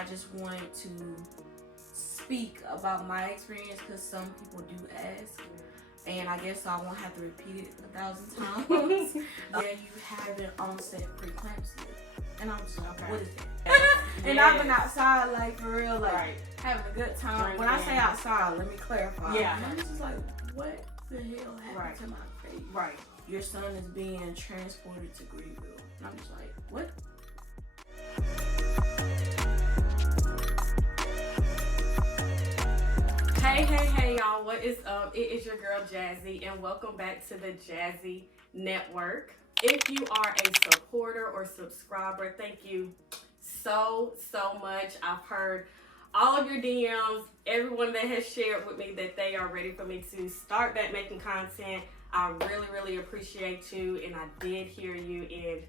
I just wanted to speak about my experience because some people do ask. And I guess I won't have to repeat it 1,000 times. Yeah, you have an onset preeclampsia. And I'm just like, okay, what is that? And yes. I've been outside, like, for real, like, having a good time. When I say outside, let me clarify. Yeah. And I'm just like, what the hell happened to my face? Right. Your son is being transported to Greenville. And I'm just like, what? Hey, y'all. What is up? It is your girl, Jassie, and welcome back to the Jassie Network. If you are a supporter or subscriber, thank you so much. I've heard all of your DMs, everyone that has shared with me that they are ready for me to start back making content. I really appreciate you, and I did hear you, and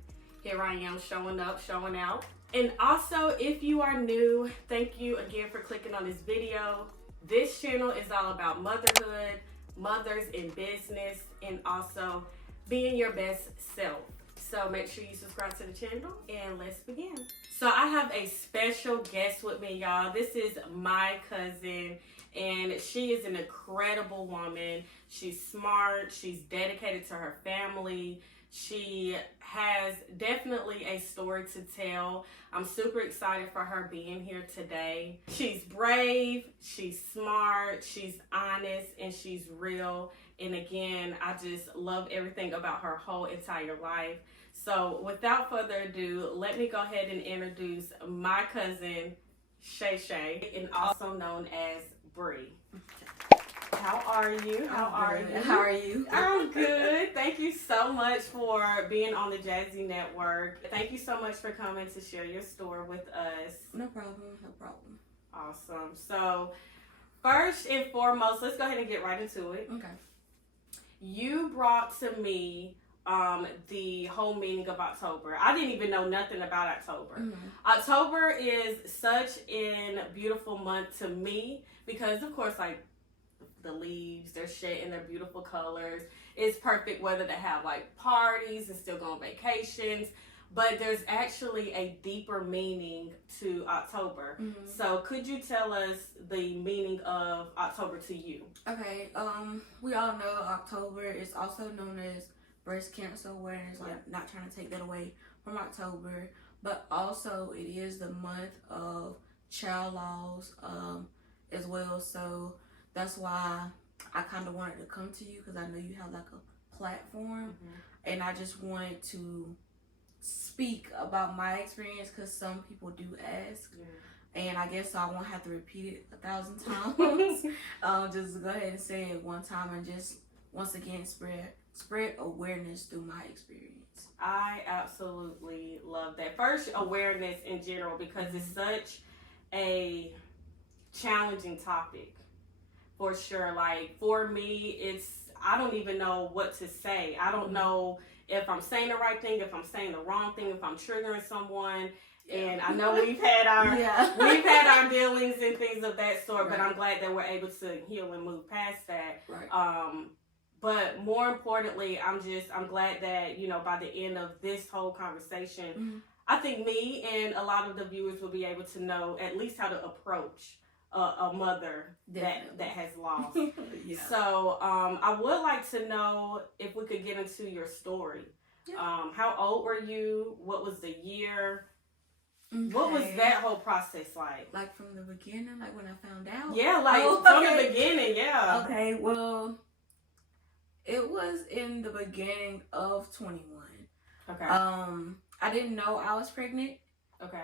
here I am showing up, showing out. And also, if you are new, thank you again for clicking on this video. This channel is all about motherhood, mothers in business, and also being your best self. So make sure you subscribe to the channel and let's begin. So I have a special guest with me, y'all. This is my cousin, and she is an incredible woman. She's smart, she's dedicated to her family. She has definitely a story to tell. I'm super excited for her being here today. She's brave, she's smart, she's honest, and she's real. And again, I just love everything about her whole entire life. So without further ado, let me go ahead and introduce my cousin, Shay Shay, and also known as Bree. How are you? How are you? I'm good. Thank you so much for being on the Jassie Network. Thank you so much for coming to share your story with us. No problem. Awesome. So first and foremost, let's go ahead and get right into it. Okay. You brought to me the whole meaning of October. I didn't even know nothing about October. Mm-hmm. October is such a beautiful month to me because, of course, like, the leaves, they're shedding their beautiful colors. It's perfect weather to have like parties and still go on vacations. But there's actually a deeper meaning to October. Mm-hmm. So could you tell us the meaning of October to you? Okay, we all know October is also known as breast cancer awareness, like not trying to take that away from October, but also it is the month of child loss as well. So that's why I kind of wanted to come to you because I know you have like a platform, and I just wanted to speak about my experience because some people do ask, and I guess I won't have to repeat it 1,000 times. Just go ahead and say it one time and just once again spread awareness through my experience. I absolutely love that. First, awareness in general because it's such a challenging topic. For sure. Like, for me, I don't even know what to say. I don't know if I'm saying the right thing, if I'm saying the wrong thing, if I'm triggering someone. And I know we've had our dealings and things of that sort, but I'm glad that we're able to heal and move past that. Right. But more importantly, I'm glad that, you know, by the end of this whole conversation, I think me and a lot of the viewers will be able to know at least how to approach a mother that has lost. So I would like to know if we could get into your story. How old were you? What was the year? Okay. What was that whole process like? Like from the beginning, like when I found out? Yeah, like from the beginning, yeah. Okay, well, it was in the beginning of 21. Okay. I didn't know I was pregnant. Okay.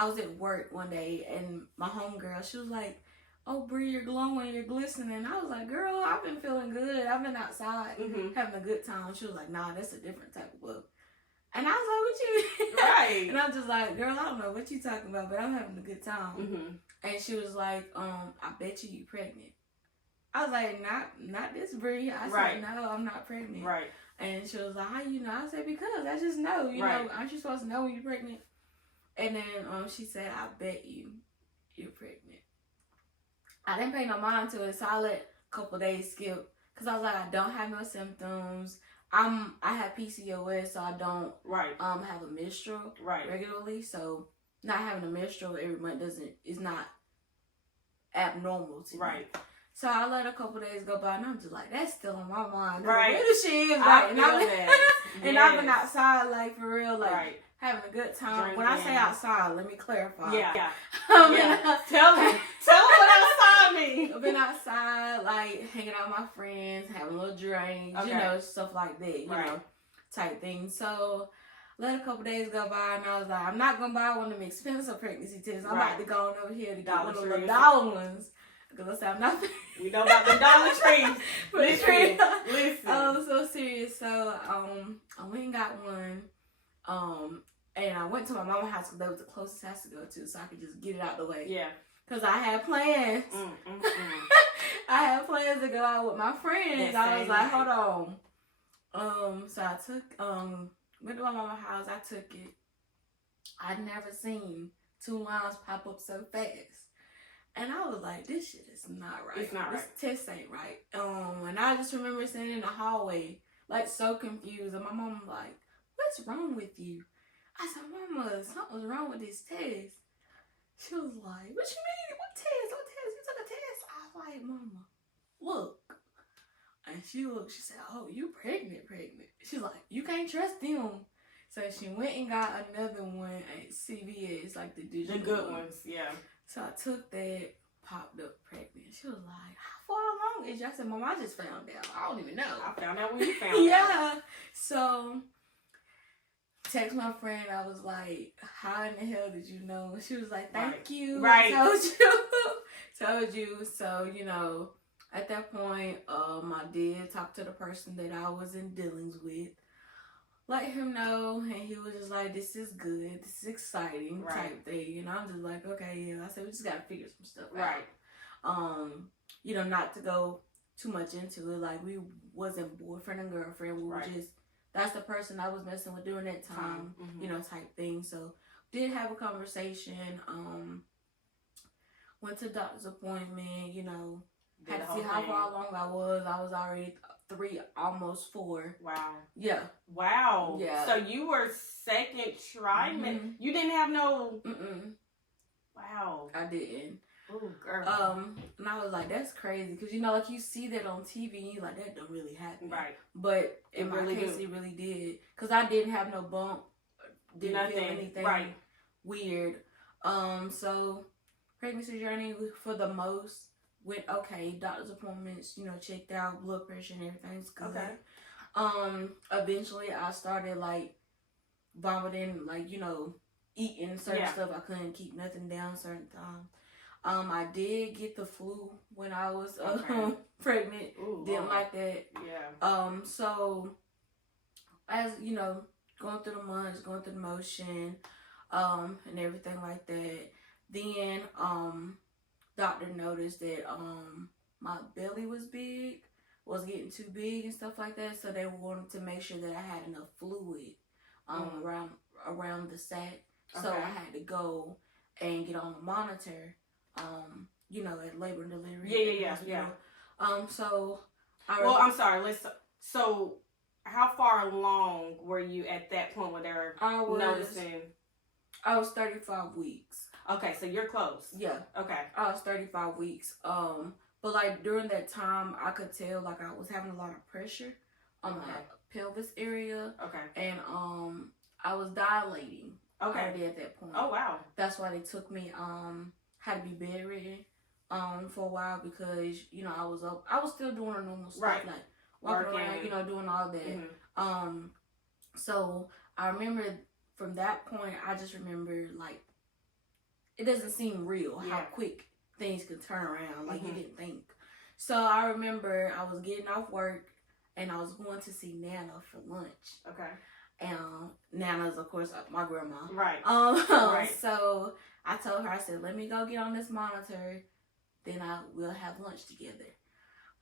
I was at work one day and my homegirl, she was like, "Oh, Bree, you're glowing, you're glistening." I was like, "Girl, I've been feeling good. I've been outside having a good time." She was like, "Nah, that's a different type of love." And I was like, "What you mean?" Right. And I'm just like, "Girl, I don't know what you talking about, but I'm having a good time." And she was like, "I bet you pregnant." I was like, not this Bree. I said, "No, I'm not pregnant." Right. And she was like, "How you know?" I said, "Because I just know. You know, aren't you supposed to know when you're pregnant?" And then she said, "I bet you're pregnant." I didn't pay no mind to it, so I let a couple days skip because I was like, I don't have no symptoms. I have PCOS, so I don't have a menstrual regularly. So not having a menstrual every month is not abnormal to me. Right. So I let a couple days go by, and I'm just like, that's still on my mind. Right. Where the shit is, I like, feel that. and I've been outside, like, for real, like, right. having a good time. Drinking. When I say outside, let me clarify. Yeah. Yeah. Tell them what outside means. I've been outside, like, hanging out with my friends, having a little drinks, Okay. you know, stuff like that, you Right. know, type thing. So, let a couple days go by, and I was like, I'm not going to buy one of them expensive pregnancy tests. I'm about to go on over here to get one of the dollar ones. Because I said, I'm not... We know about the Dollar Trees. Listen. I'm so serious. So, I went and got one. And I went to my mama's house because that was the closest house to go to, so I could just get it out the way. Yeah. Because I had plans. I had plans to go out with my friends. I was like, hold on. So I took, went to my mama's house. I took it. I'd never seen 2 lines pop up so fast. And I was like, this shit is not right. It's not right. This test ain't right. And I just remember sitting in the hallway, like, so confused. And my mom was like, what's wrong with you? I said, Mama, something's wrong with this test. She was like, what you mean? What test? What test? You took a test? I was like, Mama, look. And she looked, she said, oh, you pregnant. She's like, you can't trust them. So she went and got another one at CVS, like the digital good ones, yeah. So I took that, popped up pregnant. She was like, how far along is you? I said, Mom, I just found out. I don't even know. I found out when you found out. Yeah. So, text my friend. I was like, how in the hell did you know? She was like, thank you. Right. Told you. So, you know, at that point, I did talk to the person that I was in dealings with. Let him know, and he was just like, this is good, this is exciting, type thing. And I'm just like, okay, yeah. I said, we just gotta figure some stuff out. You know, not to go too much into it. Like, we wasn't boyfriend and girlfriend. We were just, that's the person I was messing with during that time, you know, type thing. So, did have a conversation. Went to doctor's appointment, you know, had to see how far along I was. I was already 3, almost 4. Wow. Yeah. Wow. Yeah. So you were second trimester. You didn't have no. Wow. I didn't. Oh, girl. And I was like, that's crazy, because you know, like, you see that on TV, and you're like, that don't really happen. Right. But in my case, it really did, because I didn't have no bump, didn't feel anything weird. So pregnancy journey for the most went okay. Doctor's appointments, you know, checked out, blood pressure and everything's good. Okay. Eventually I started like vomiting, like, you know, eating certain stuff. I couldn't keep nothing down certain times. I did get the flu when I was pregnant. Ooh, didn't like that. Yeah. So as you know, going through the months, going through the motion, and everything like that. Then doctor noticed that my belly was big, was getting too big and stuff like that. So they wanted to make sure that I had enough fluid around the sac. Okay. So I had to go and get on a monitor. You know, at labor and delivery. Yeah. So I'm sorry. So how far along were you at that point when they were noticing? I was 35 weeks. Okay, so you're close. Yeah. Okay. I was 35 weeks. But like during that time, I could tell like I was having a lot of pressure on my pelvis area. Okay. And I was dilating. Okay. Already at that point. Oh wow. That's why they took me had to be bedridden for a while, because you know I was still doing a normal stuff, like walking around, you know, doing all that. So I remember from that point, I just remember like it doesn't seem real how quick things could turn around, like you didn't think. So I remember I was getting off work and I was going to see Nana for lunch. Okay. And Nana's, of course, my grandma. Right. Right. So I told her, I said, let me go get on this monitor, then we'll have lunch together.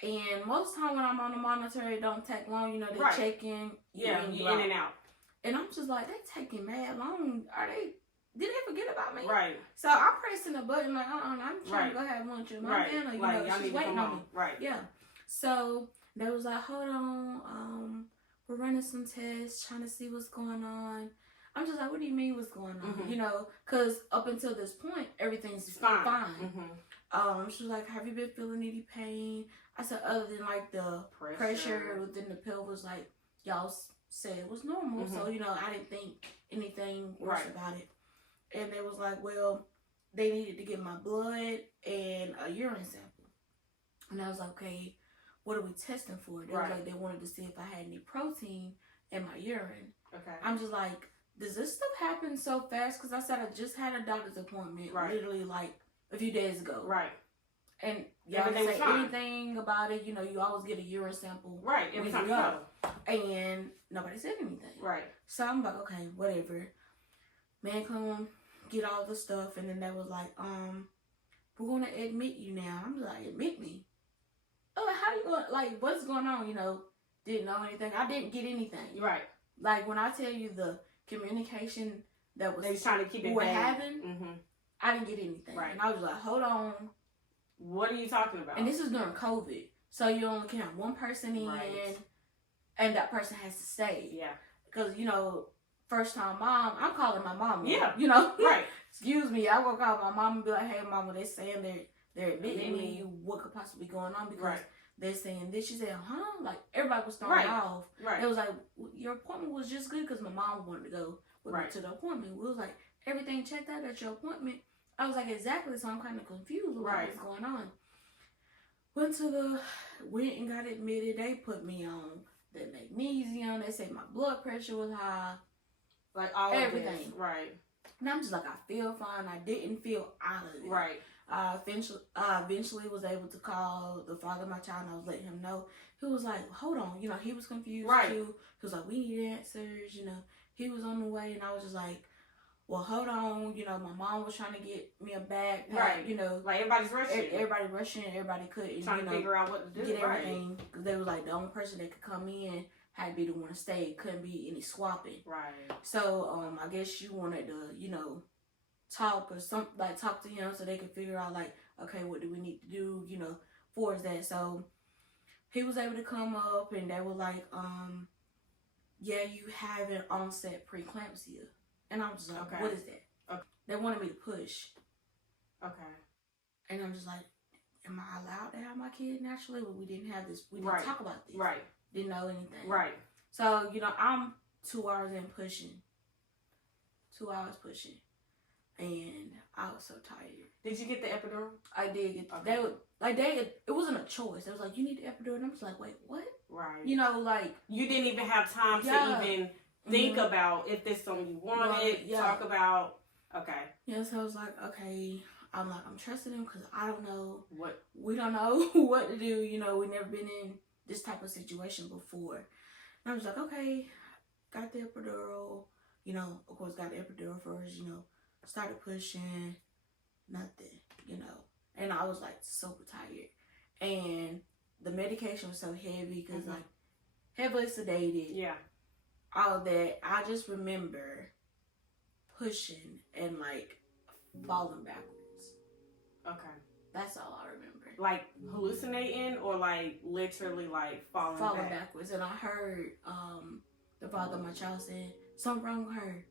And most time when I'm on the monitor, it don't take long. You know, they're checking. Yeah, you in and out. And I'm just like, they taking mad long. Did they forget about me? Right. So I'm pressing the button like, I'm trying to go have lunch with my Nana. You know, she's waiting on me. Right. Yeah. So they was like, hold on, we're running some tests, trying to see what's going on. I'm just like, what do you mean? What's going on? Mm-hmm. You know, because up until this point, everything's It's fine. Mm-hmm. She was like, have you been feeling any pain? I said, other than like the pressure within the pelvis, like y'all said it was normal. Mm-hmm. So, you know, I didn't think anything worse about it. And they was like, well, they needed to get my blood and a urine sample. And I was like, okay, what are we testing for? They was like, they wanted to see if I had any protein in my urine. Okay. I'm just like, does this stuff happen so fast? Because I said I just had a doctor's appointment literally like a few days ago. Right. And y'all didn't say anything about it. You know, you always get a urine sample. Right. Every time you go. And nobody said anything. Right. So I'm like, okay, whatever. Man, come get all the stuff. And then they was like, we're going to admit you now. I'm like, admit me? Oh, how you going? Like, what's going on? You know, didn't know anything. I didn't get anything. Right. Like, when I tell you the communication that was they was trying to keep it having, I didn't get anything. Right. And I was like, hold on. What are you talking about? And this is during COVID. So you only can have one person in, and that person has to stay. Yeah. Because, you know, first time mom, I'm calling my mama. Yeah. You know? Right. Excuse me. I will call my mom and be like, hey, mama, they're saying they're admitting me what could possibly be going on because they're saying this. She said, huh? Like, everybody was thrown off. Right. It was like, your appointment was just good because my mom wanted to go with me to the appointment. We was like, everything checked out at your appointment. I was like, exactly. So I'm kind of confused with what's going on. Went and got admitted. They put me on the magnesium. They said my blood pressure was high. Like, all everything. Of this. Right. And I'm just like, I feel fine. I didn't feel out of it. Right. I eventually was able to call the father of my child, and I was letting him know. He was like, hold on. You know, he was confused too. He was like, we need answers. You know, he was on the way, and I was just like, well, hold on. You know, my mom was trying to get me a backpack. Right. You know, like everybody's rushing. Everybody rushing. Everybody couldn't. Trying to figure out what to do. Get everything. Because they was like, the only person that could come in had to be the one to stay. It couldn't be any swapping. Right. So, I guess you wanted to, you know, talk to him so they could figure out, like, okay, what do we need to do, you know, for that. So he was able to come up, and they were like, yeah, you have an onset preeclampsia. And I was just like, what is that? Okay. They wanted me to push. Okay. And I'm just like, am I allowed to have my kid naturally? But we didn't have this. We didn't talk about this. Right. Didn't know anything. Right. So, you know, I'm 2 hours in pushing. 2 hours pushing. And I was so tired. Did you get the epidural? I did get it wasn't a choice. They was like, you need the epidural. And I was like, wait, what? Right. You know, like. You didn't even have time to even think about if this something you wanted, talk about. Okay. Yeah, so I was like, okay. I'm trusting him because I don't know. We don't know what to do. You know, we've never been in this type of situation before. And I was like, okay, got the epidural. You know, of course, got the epidural first, you know. Started pushing, nothing, you know. And I was like super tired. And the medication was so heavy because like heavily sedated. Yeah. All that. I just remember pushing and like falling backwards. Okay. That's all I remember. Like hallucinating or like literally like falling backwards. And I heard the father of my child saying, something wrong with her.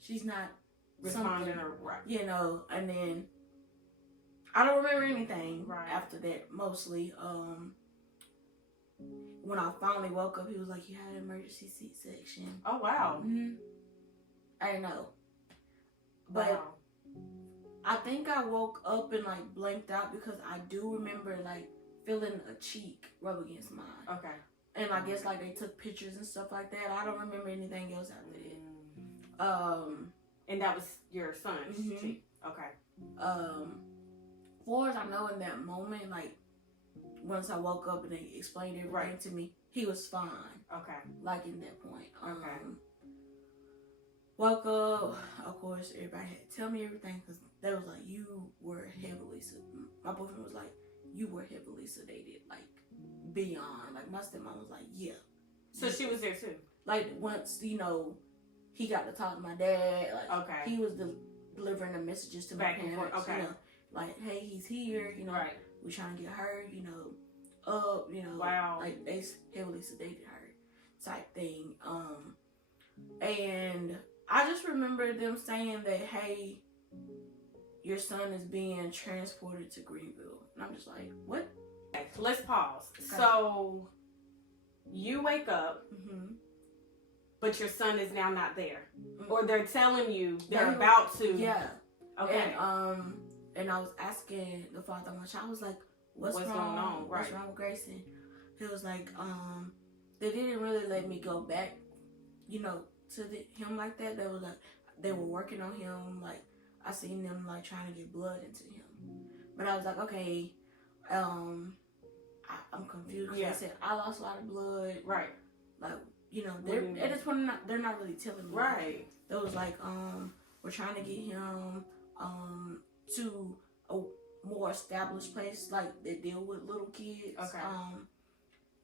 She's not responding or you know, and then I don't remember anything after that mostly. When I finally woke up, he was like, you had an emergency C-section. Oh wow. I didn't know, but I think I woke up and like blanked out because I do remember like feeling a cheek rub against mine. Okay. And I guess like they took pictures and stuff like that. I don't remember anything else after that. And that was your son's cheek. Okay. Far as I know, in that moment, like once I woke up and they explained everything to me, he was fine. Okay. Like in that point. Okay. Woke up. Of course, everybody had to tell me everything because they was like, you were heavily sedated. My boyfriend was like, you were heavily sedated, like beyond. Like my stepmom was like, yeah. So she was there too. Like once you know. He got to talk to my dad. Like, he was delivering the messages to my parents. Okay. You know, like, hey, he's here. You know, we're trying to get her, you know, up. You know, like they heavily sedated her, type thing. And I just remember them saying that, hey, your son is being transported to Greenville. And I'm just like, what? Let's pause. Okay. So you wake up, Mm-hmm. but your son is now not there, Mm-hmm. or they're telling you they're about to. Yeah. Okay. And I was asking the father of my child, I was like, what's going wrong? on? What's wrong with Greyson? He was like, they didn't really let me go back, to him like that. They were like, they were working on him. Like, I seen them like trying to get blood into him. But I was like, okay, I'm confused. Yeah. They said I lost a lot of blood. Right. Like, they're at this point they're not really telling me. Right. It was like, we're trying to get him to a more established place, like they deal with little kids. Okay.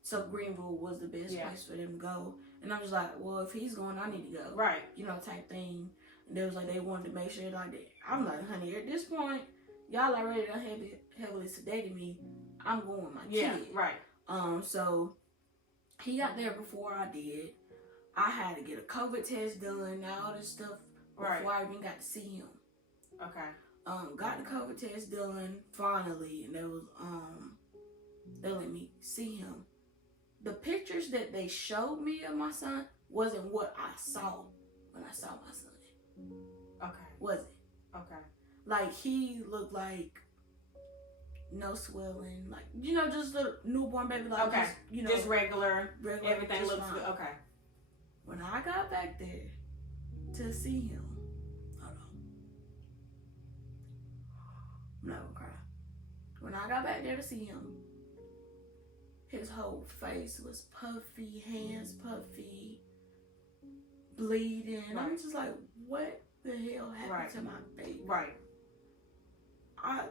So Greenville was the best place for them to go. And I was like, well, if he's going, I need to go. Right. Type thing. And they was like, they wanted to make sure like that. I'm like, honey, at this point, y'all already done heavily sedated me. I'm going with my kid. Right. So he got there before I did. I had to get a COVID test done, all this stuff before I even got to see him. Okay. Got the COVID test done finally, and they let me see him. The pictures that they showed me of my son wasn't what I saw when I saw my son. Okay. Was it? Okay. Like, he looked like no swelling, like, just a newborn baby, like, okay. Just regular everything just looks fine. good. Okay. When I got back there to see him, hold on, I'm not gonna cry. When I got back there to see him, his whole face was puffy, hands puffy, bleeding. Right. I'm just like, what the hell happened to my baby? Right. I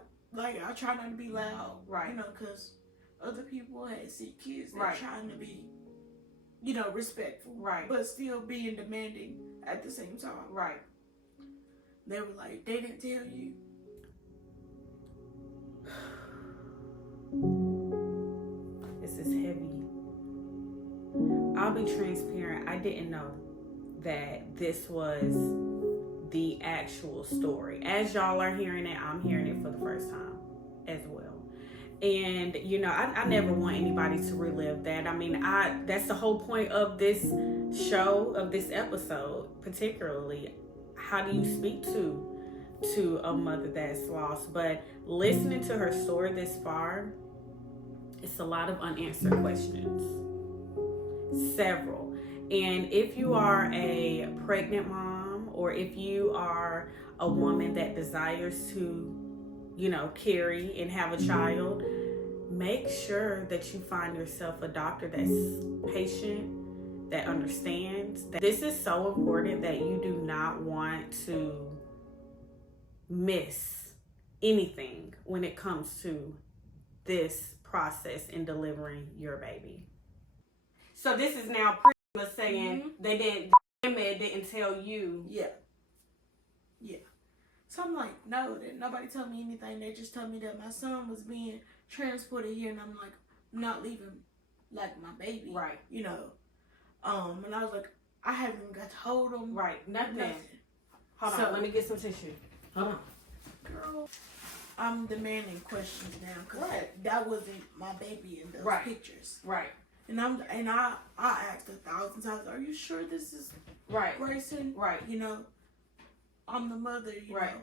try not to be loud, right? Because other people had sick kids that right. trying to be, respectful, right? But still being demanding at the same time, right? They were like, they didn't tell you. This is heavy. I'll be transparent. I didn't know that this was the actual story. As y'all are hearing it, I'm hearing it for the first time as well. And, I never want anybody to relive that. I mean, that's the whole point of this show, of this episode, particularly. How do you speak to a mother that's lost? But listening to her story this far, it's a lot of unanswered questions. Several. And if you are a pregnant mom, or if you are a woman that desires to, carry and have a child, make sure that you find yourself a doctor that's patient, that understands. This is so important that you do not want to miss anything when it comes to this process in delivering your baby. So this is now saying they didn't tell you. Yeah. So I'm like, no, nobody told me anything. They just told me that my son was being transported here, and I'm like, I'm not leaving like my baby. Right. And I was like, I haven't even got to hold him. Right. Nothing. Hold on, let me get some tissue. Hold on. Girl, I'm demanding questions now because that wasn't my baby in those pictures. Right. And I asked 1,000 times, are you sure this is Greyson? Right. I'm the mother, right.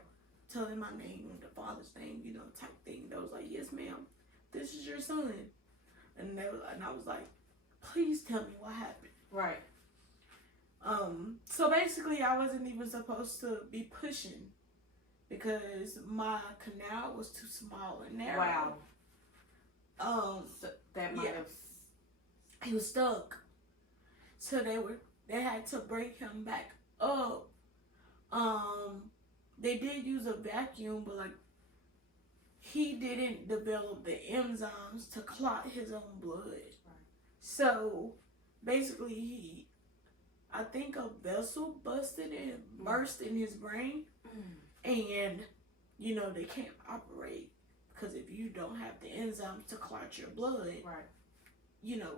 Telling my name and the father's name, type thing. They was like, yes, ma'am, this is your son. And I was like, please tell me what happened. Right. So basically I wasn't even supposed to be pushing because my canal was too small and narrow. Wow. So that might have. He was stuck. So they had to bring him back up. They did use a vacuum, but he didn't develop the enzymes to clot his own blood. Right. So basically I think a vessel busted and burst in his brain. And they can't operate because if you don't have the enzymes to clot your blood,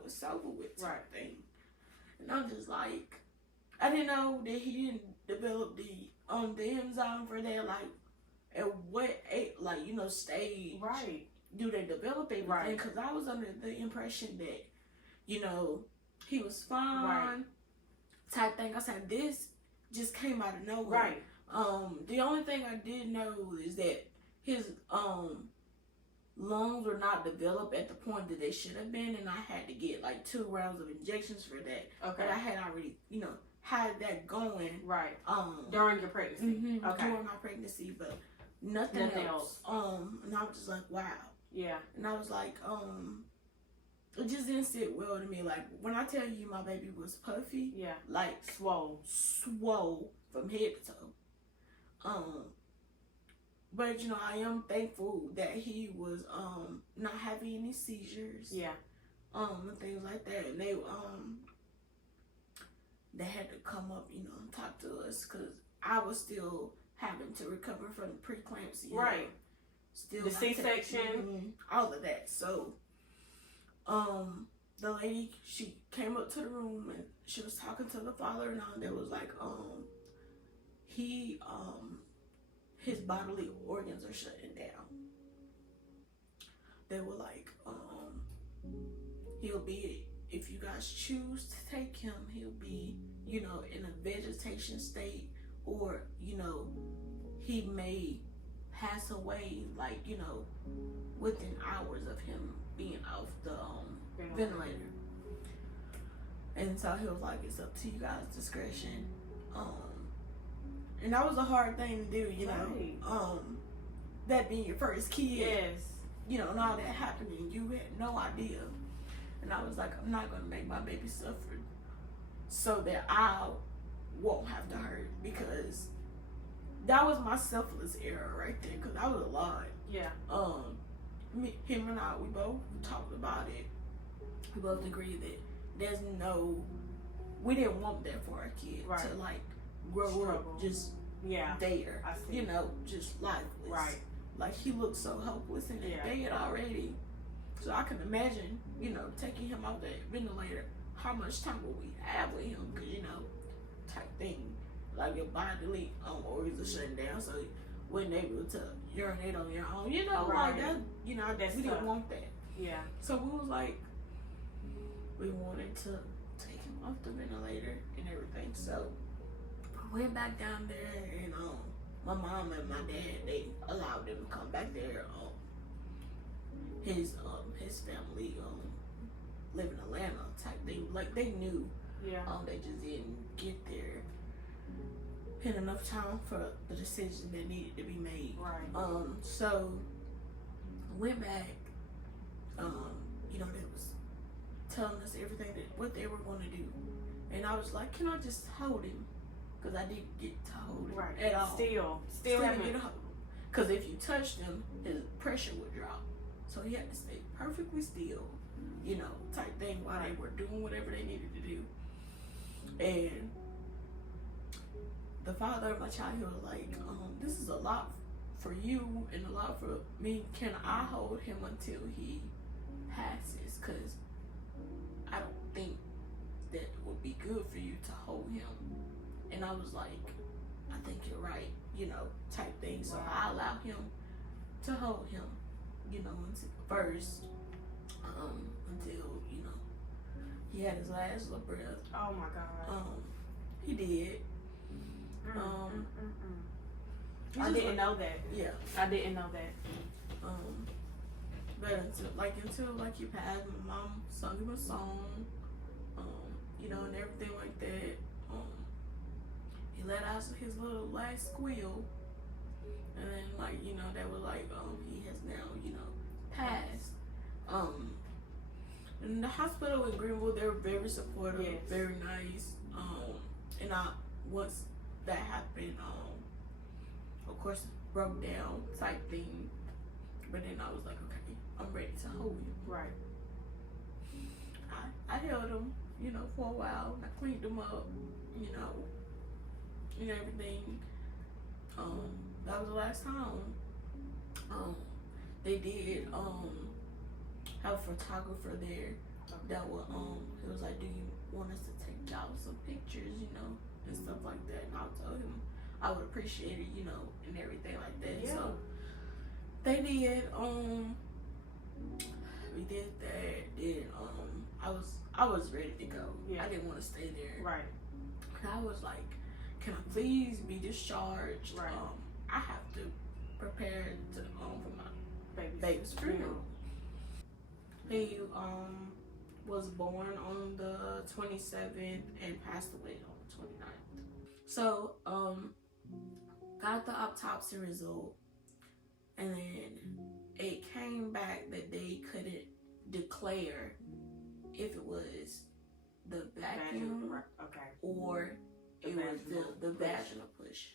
it's over with type thing. And I'm just like, I didn't know that he didn't develop the enzyme for that? Like, at what stage Right. do they develop everything? Right. Because I was under the impression that, he was fine, Right. type thing. I said, this just came out of nowhere. Right. The only thing I did know is that his lungs were not developed at the point that they should have been, and I had to get like 2 rounds of injections for that. Okay. But I had already, had that going. Right. During your pregnancy. Mm-hmm, Okay. during my pregnancy, but nothing else. And I was just like, wow. Yeah. And I was like, it just didn't sit well to me. Like, when I tell you my baby was puffy, Yeah. like Swole from head to toe. But I am thankful that he was not having any seizures. Yeah. And things like that. And they had to come up, and talk to us, because I was still having to recover from the preeclampsia. Right. Still the C-section. all of that. So the lady, she came up to the room and she was talking to the father, and all. They was like, his bodily organs are shutting down. They were like, he'll be, if you guys choose to take him, he'll be, in a vegetation state, or, he may pass away, like, within hours of him being off the ventilator. And so he was like, it's up to you guys' discretion. And that was a hard thing to do, Right. That being your first kid. Yes. And all that happening, you had no idea. And I was like, I'm not going to make my baby suffer so that I won't have to hurt, because that was my selfless error right there, because I was a lot. Yeah. Him and I, we both talked about it. We both agreed that we didn't want that for our kid. Right. To like grow up just there. I see. Just lifeless. Right. Like, he looked so helpless in that bed already. So I can imagine, taking him off that ventilator, how much time will we have with him? Because, type thing. Like, your bodily organs are shutting down, so you wasn't able to urinate on your own. Right. Like that, we didn't want that. Yeah. So we was like, we wanted to take him off the ventilator and everything. So I went back down there, and my mom and my dad, they allowed them to come back there. His family live in Atlanta type thing. Like, they knew. Yeah. They just didn't get there in enough time for the decision that needed to be made. Right. So I went back. They was telling us everything what they were going to do, and I was like, can I just hold him? Because I didn't get to hold him at all. Still didn't get to hold him. Because if you touched him, his pressure would drop. So he had to stay perfectly still, type thing, while they were doing whatever they needed to do. And the father of my child, he was like, this is a lot for you and a lot for me. Can I hold him until he passes? Because I don't think that would be good for you to hold him. And I was like, I think you're right, type thing. So I allowed him to hold him, until first, until, he had his last little breath. Oh my God. He did. I didn't know that. Yeah. I didn't know that. But until he passed, my mom sung him a song, and everything like that. He let out his little last squeal, and then they were like, he has now, passed. And the hospital in Greenville, they were very supportive, Yes. very nice. And once that happened, of course, broke down type thing. But then I was like, okay, I'm ready to hold him. Right. I held him, for a while. I cleaned him up, and everything. That was the last time. They did have a photographer there that would it was like, do you want us to take y'all some pictures, and stuff like that. And I told him I would appreciate it, you know, and everything like that. Yeah. So they did. We did that. Then I was ready to go. Yeah. I didn't want to stay there. Right. And I was like, can I please be discharged? Right. I have to prepare to for my baby's funeral. funeral. He was born on the 27th and passed away on the 29th. So got the autopsy result, and then it came back that they couldn't declare if it was the vacuum Okay. or it was the vaginal push.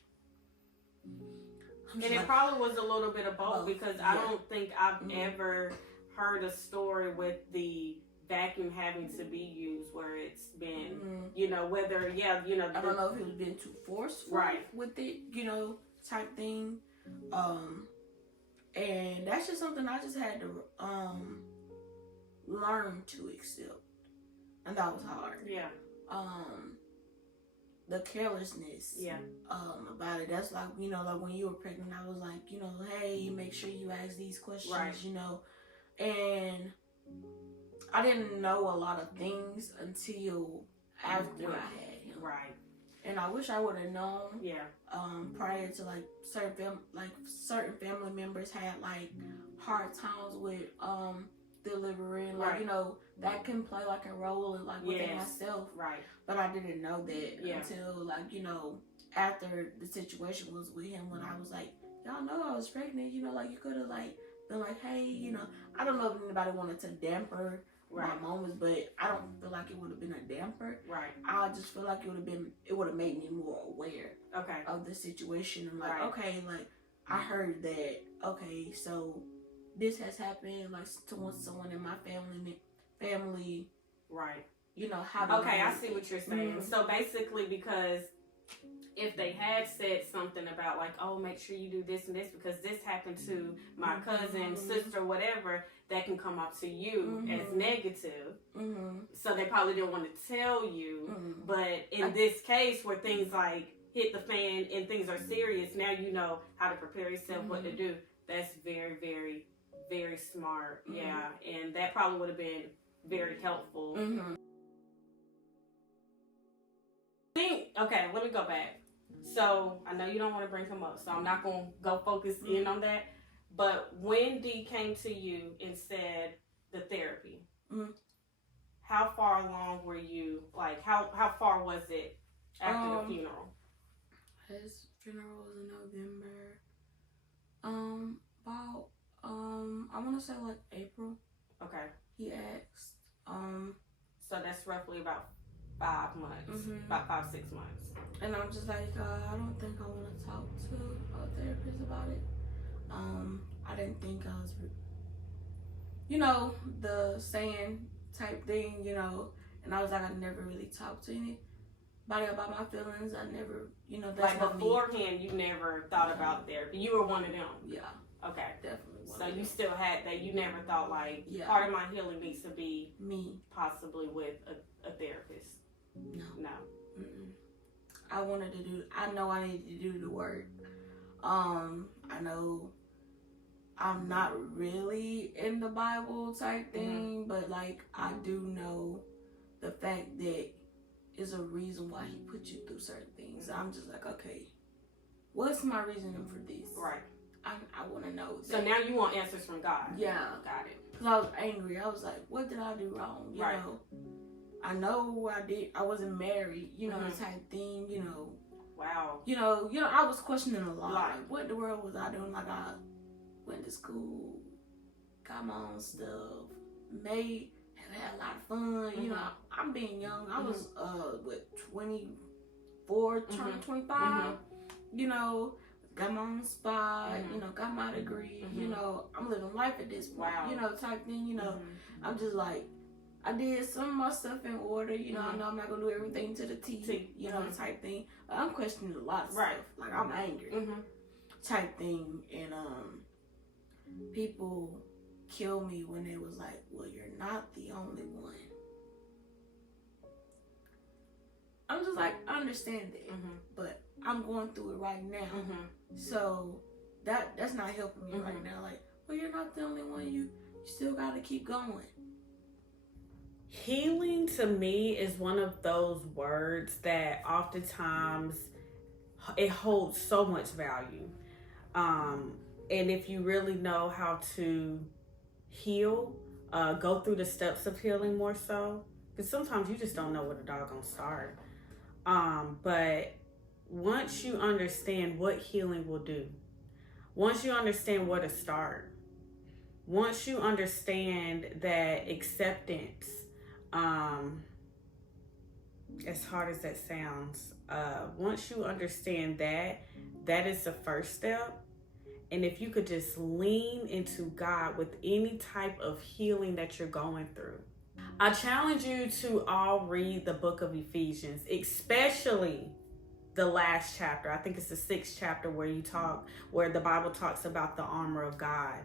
And it probably was a little bit of both, because I don't think I've ever heard a story with the vacuum having to be used where it's been, you know, whether, I don't know if it was been too forceful with it, you know, type thing. And that's just something I just had to learn to accept. And that was hard. Yeah. The carelessness about it. That's like, you know, like when you were pregnant, I was like, you know, hey, make sure you ask these questions, you know. And I didn't know a lot of things until after I had him. Right. And I wish I would have known. Yeah. Prior to like certain family members had like hard times with delivering, like, you know, that can play like a role in like within myself. Right. But I didn't know that until like, you know, after the situation was with him, when I was like, y'all know I was pregnant, you know, like you could have like been like, hey, you know, I don't know if anybody wanted to damper my moments, but I don't feel like it would have been a damper. Right. I just feel like it would have made me more aware of the situation. I'm like, okay, like I heard that, okay, so this has happened, like to someone in my family. Right. You know, how I see what you're saying. So basically, because if they had said something about like, oh, make sure you do this and this because this happened to my cousin, sister, whatever, that can come off to you as negative. So they probably didn't want to tell you. But in this case where things like hit the fan and things are serious, now you know how to prepare yourself, what to do. That's very, very, very smart. Yeah. And that probably would have been very helpful. Okay, let me go back. So I know you don't want to bring him up, so I'm not going to go focus in on that. But when D came to you and said the therapy, how far along were you? Like, how far was it after the funeral? His funeral was in November. About I want to say like April. Okay. He asked. So that's roughly about 5 months, about 5-6 months. And I'm just like, I don't think I want to talk to a therapist about it. I didn't think I was, you know, the saying type thing, you know. And I was like, I never really talked to anybody about my feelings. I never, you know, that's like beforehand, you never thought about therapy. You were one of them. Yeah. Okay. Definitely. So you still had that. You never thought like part of my healing needs to be me, possibly with a therapist. No. I know I needed to do the work. I know I'm not really in the Bible type thing, but like I do know the fact that is a reason why he put you through certain things. I'm just like, okay, what's my reasoning for this? Right. I want to know. So now you want answers from God. Yeah. Got it. Because I was angry. I was like, what did I do wrong? You know, I know I wasn't married, you know, type thing, you know. Wow. You know, I was questioning a lot. Like, what in the world was I doing? Like, I went to school, got my own stuff, had a lot of fun. You know, I'm being young. I was, 24, turning 25. You know, got my own spot, you know, got my degree. You know, I'm living life at this point. Wow. You know, type thing, you know. I'm just like, I did some of my stuff in order, you know. I know I'm not gonna do everything to the T, you know, type thing. But I'm questioning a lot of stuff. Like I'm angry, type thing. And people kill me when it was like, well, you're not the only one. I'm just like, I understand it, but I'm going through it right now. So that's not helping me right now. Like, well, you're not the only one. You still got to keep going. Healing to me is one of those words that oftentimes it holds so much value. And if you really know how to heal, go through the steps of healing more so, because sometimes you just don't know where the doggone start. But once you understand what healing will do, once you understand where to start, once you understand that acceptance, as hard as that sounds, once you understand that, that is the first step. And if you could just lean into God with any type of healing that you're going through, I challenge you to all read the book of Ephesians, especially the last chapter. I think it's the 6th chapter where the Bible talks about the armor of God,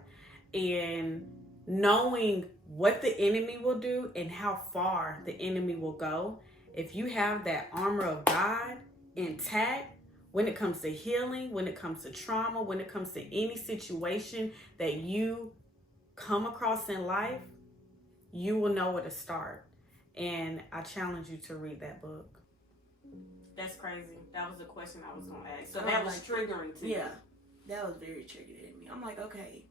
and knowing what the enemy will do and how far the enemy will go. If you have that armor of God intact, when it comes to healing, when it comes to trauma, when it comes to any situation that you come across in life, you will know where to start. And I challenge you to read that book. That's crazy. That was the question I was going to ask. So that was triggering to you. Yeah, that was very triggering to me. I'm like, okay,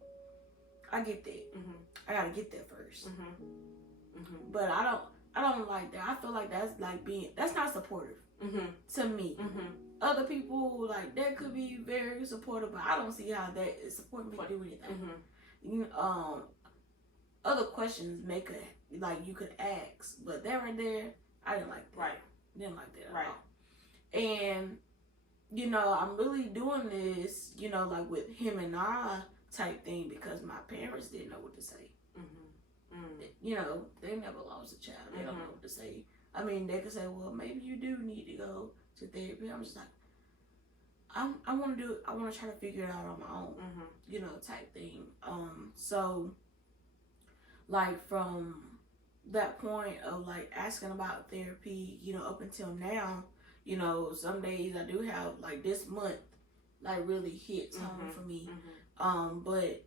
I get that. I got to get there first. But I don't like that. I feel like that's like that's not supportive to me. Other people, like, that could be very supportive, but I don't see how that is supporting me to do anything. Other questions you could ask, but that right there, I didn't like that. Right. Didn't like that at all. And, I'm really doing this, like with him and I type thing because my parents didn't know what to say. They never lost a child. They don't know what to say. I mean, they could say, well, maybe you do need to go to therapy. I'm just like, I want to try to figure it out on my own, type thing. So, like, from that point of, like, asking about therapy, up until now, some days I do have, like, this month, like, really hits home for me. But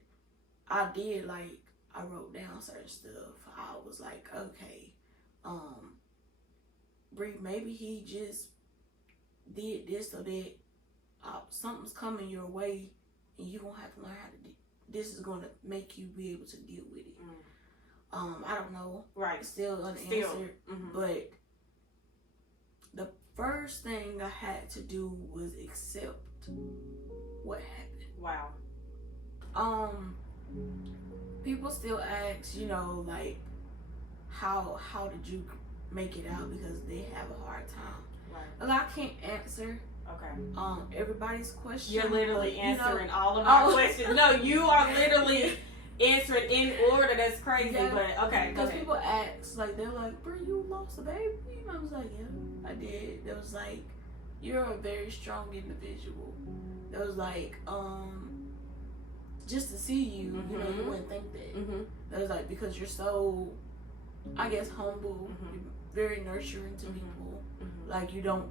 I did, like, I wrote down certain stuff. I was like, okay, Bree, maybe he just did this so that something's coming your way and you're going to have to learn how to this is going to make you be able to deal with it. I don't know. Right. Still unanswered. But the first thing I had to do was accept what happened. Wow. People still ask, like, how did you make it out, because they have a hard time. Right. Like, I can't answer everybody's question. You're literally answering all of my questions. No, you are literally answering in order. That's crazy. Yeah, but okay. Because people ask, like, they're like, bro, you lost a baby? And I was like, yeah, I did. It was like, you're a very strong individual. It was like, just to see you, you wouldn't think that. It was like, because you're so, I guess, humble, you're very nurturing to people. Like, you don't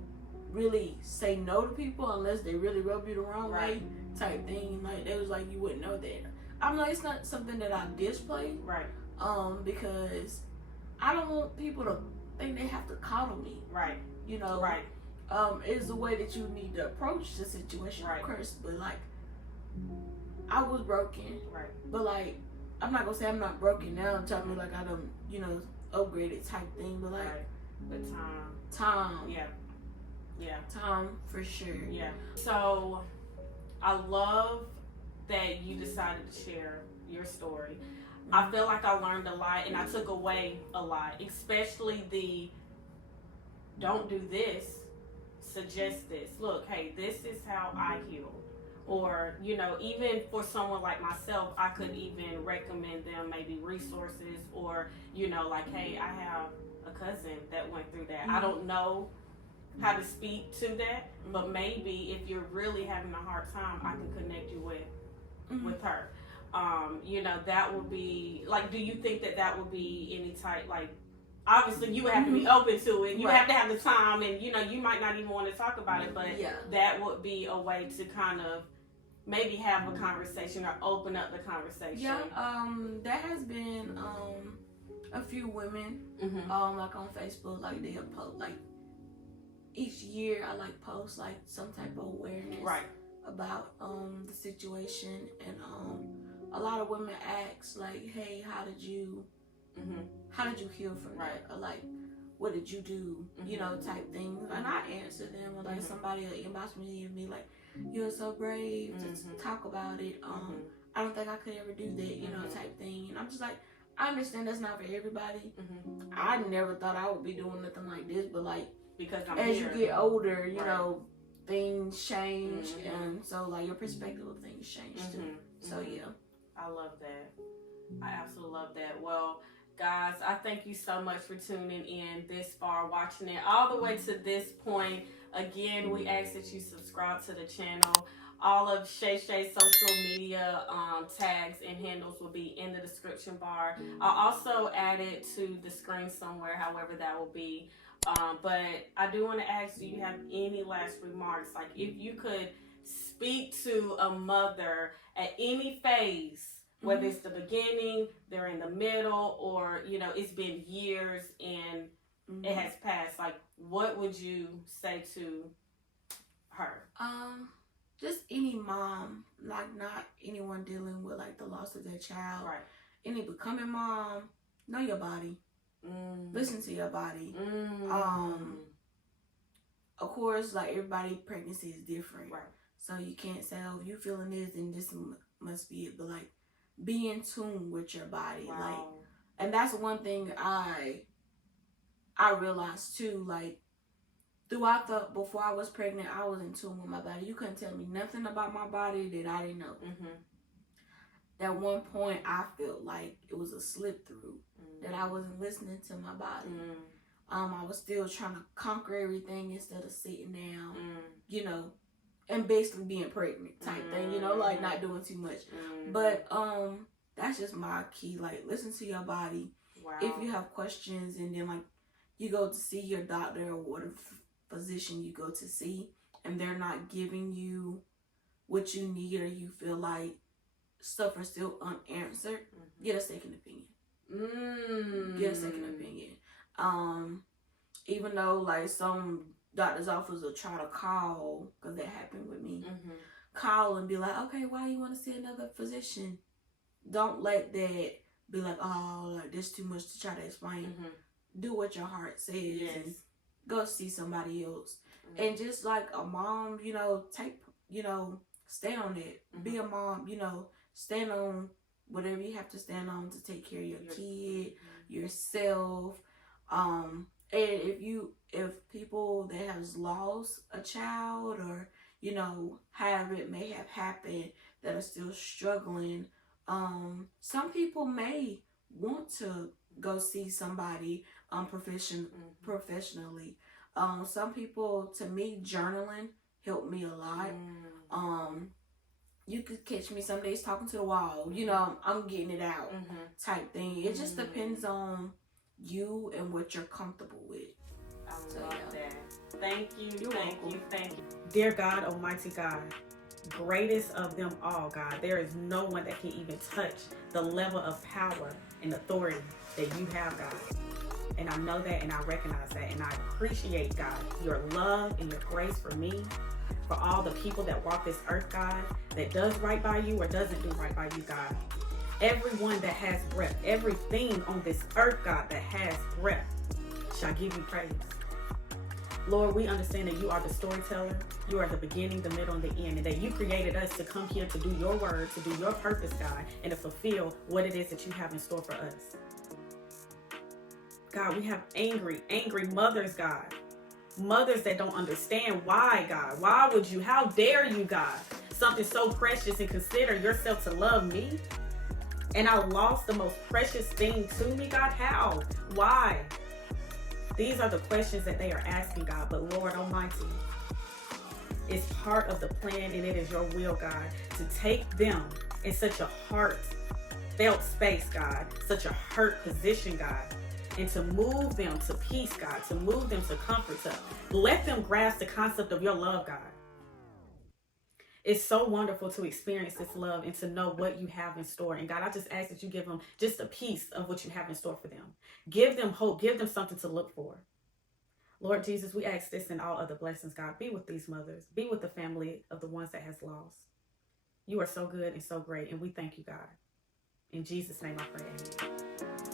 really say no to people unless they really rub you the wrong way, type thing. Like, it was like, you wouldn't know that. I'm like, it's not something that I display. Right. Because I don't want people to think they have to coddle me. Right. Right. It's the way that you need to approach the situation, of course. But, like, I was broken. Right. But, like, I'm not gonna say I'm not broken now. I'm telling me, like, I don't, upgraded type thing. But, like, but time. Yeah. Time for sure. Yeah. So, I love that you decided to share your story. I feel like I learned a lot and I took away a lot, especially the don't do this, suggest this. Look, hey, this is how I heal. Or, even for someone like myself, I could even recommend them maybe resources or, like, hey, I have a cousin that went through that. I don't know how to speak to that, but maybe if you're really having a hard time, I can connect you with her. That would be, like, do you think that would be any type, like, obviously you would have to be open to it. You Right. have to have the time, and you know, you might not even want to talk about it, but Yeah. that would be a way to kind of maybe have a conversation or open up the conversation. Yeah, there has been a few women like on Facebook, like they have post like each year I like post like some type of awareness Right. about the situation, and a lot of women ask like, hey, how did you heal from Right. that, or like what did you do, you know, type thing. And I answer them, or like somebody will inbox me and be like, you're so brave to talk about it. I don't think I could ever do that, you know, type thing. And I'm just like, I understand that's not for everybody. I never thought I would be doing nothing like this, but like, because as you get older, you know, things change, and so like your perspective of things change too. So yeah, I love that. I absolutely love that. Well, guys, I thank you so much for tuning in this far, watching it all the way to this point. Again, we ask that you subscribe to the channel. All of Shay Shay's social media tags and handles will be in the description bar. I'll also add it to the screen somewhere, however that will be. But I do want to ask, do you have any last remarks? Like, if you could speak to a mother at any phase, whether it's the beginning, they're in the middle, or, you know, it's been years and it has passed, like, what would you say to her? Just any mom, like not anyone dealing with like the loss of their child. Right. Any becoming mom, know your body. Listen to your body. Of course, like everybody, pregnancy is different. Right. So you can't say, oh, if you feeling this, then this must be it. But like, be in tune with your body. Wow. Like, and that's one thing I realized too. Like, throughout before I was pregnant, I was in tune with my body. You couldn't tell me nothing about my body that I didn't know. At one point, I felt like it was a slip through, that I wasn't listening to my body. I was still trying to conquer everything instead of sitting down, you know, and basically being pregnant type thing, you know, like not doing too much. But that's just my key. Like, listen to your body. Wow. If you have questions, and then like you go to see your doctor or whatever physician you go to see, and they're not giving you what you need, or you feel like stuff is still unanswered, get a second opinion. Get a second opinion. Even though like some doctor's office will try to call, because that happened with me, call and be like, okay, why you want to see another physician? Don't let that be like, oh, like this too much to try to explain. Do what your heart says. And go see somebody else. And just like a mom, you know, stand on it. Be a mom, you know, stand on whatever you have to stand on to take care of your kid, yourself. And if people that has lost a child, or, you know, however it may have happened, that are still struggling, some people may want to go see somebody professionally. Some people, to me, journaling helped me a lot. You could catch me some days talking to the wall, you know, I'm getting it out type thing. It just depends on you and what you're comfortable with. I love that. Thank you. You're welcome. Thank you. Dear God, Almighty God, greatest of them all, God, there is no one that can even touch the level of power and authority that you have, God. And I know that, and I recognize that, and I appreciate, God, your love and your grace for me, for all the people that walk this earth, God, that does right by you or doesn't do right by you, God. Everyone that has breath, everything on this earth, God, that has breath, shall give you praise. Lord, we understand that you are the storyteller. You are the beginning, the middle, and the end, and that you created us to come here to do your word, to do your purpose, God, and to fulfill what it is that you have in store for us. God, we have angry mothers, God. Mothers that don't understand why, God. Why would you? How dare you, God? Something so precious, and consider yourself to love me. And I lost the most precious thing to me, God. How? Why? These are the questions that they are asking, God. But Lord Almighty, it's part of the plan, and it is your will, God, to take them in such a heartfelt space, God, such a hurt position, God, and to move them to peace, God, to move them to comfort, to let them grasp the concept of your love, God. It's so wonderful to experience this love and to know what you have in store. And God, I just ask that you give them just a piece of what you have in store for them. Give them hope. Give them something to look for. Lord Jesus, we ask this and all other blessings, God. Be with these mothers. Be with the family of the ones that has lost. You are so good and so great, and we thank you, God. In Jesus' name I pray. Amen.